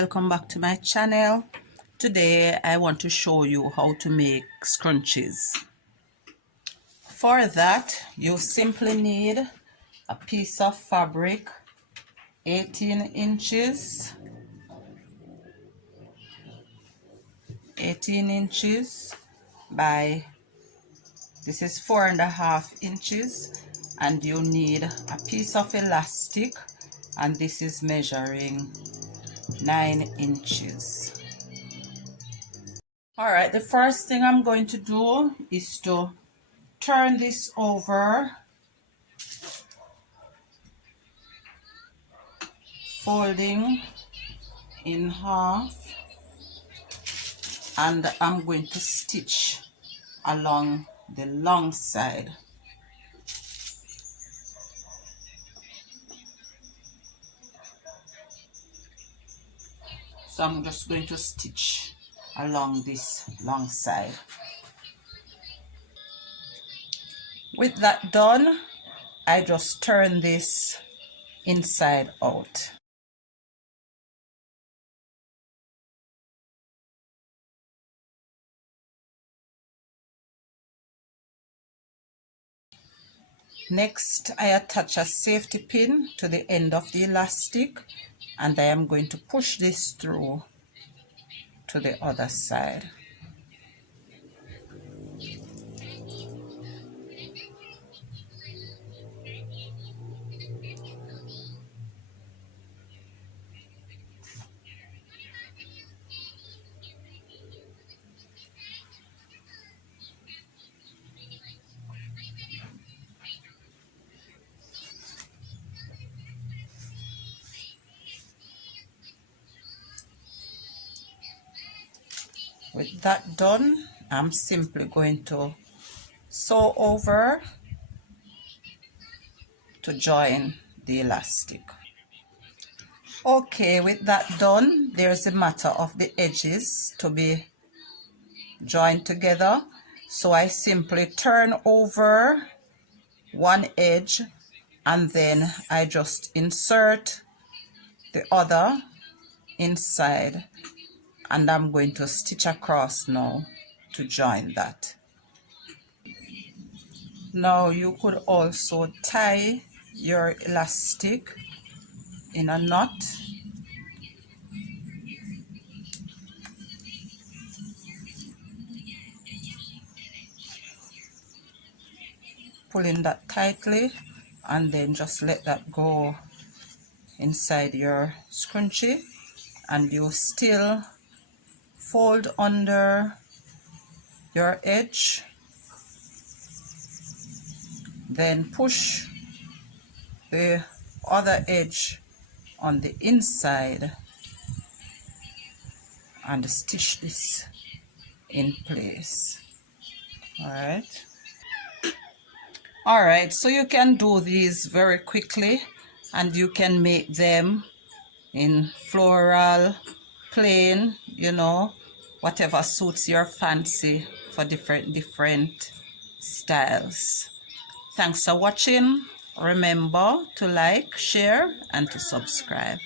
welcome back to my channel. Today I want to show you how to make scrunchies. For that you simply need a piece of fabric 18 inches by, this is 4.5 inches, and you need a piece of elastic, and this is measuring 9 inches. All right, the first thing I'm going to do is to turn this over, folding in half, and I'm going to stitch along the long side. So I'm just going to stitch along this long side. With that done, I just turn this inside out. Next, I attach a safety pin to the end of the elastic, and I am going to push this through to the other side. With that done, I'm simply going to sew over to join the elastic. Okay, with that done, there's a matter of the edges to be joined together. So I simply turn over one edge, and then I just insert the other inside, and I'm going to stitch across now to join that. Now you could also tie your elastic in a knot. Pull in that tightly, and then just let that go inside your scrunchie, and you still fold under your edge, then push the other edge on the inside and stitch this in place. All right, so you can do these very quickly, and you can make them in floral, plain, you know, whatever suits your fancy for different styles. Thanks for watching. Remember to like, share, and to subscribe.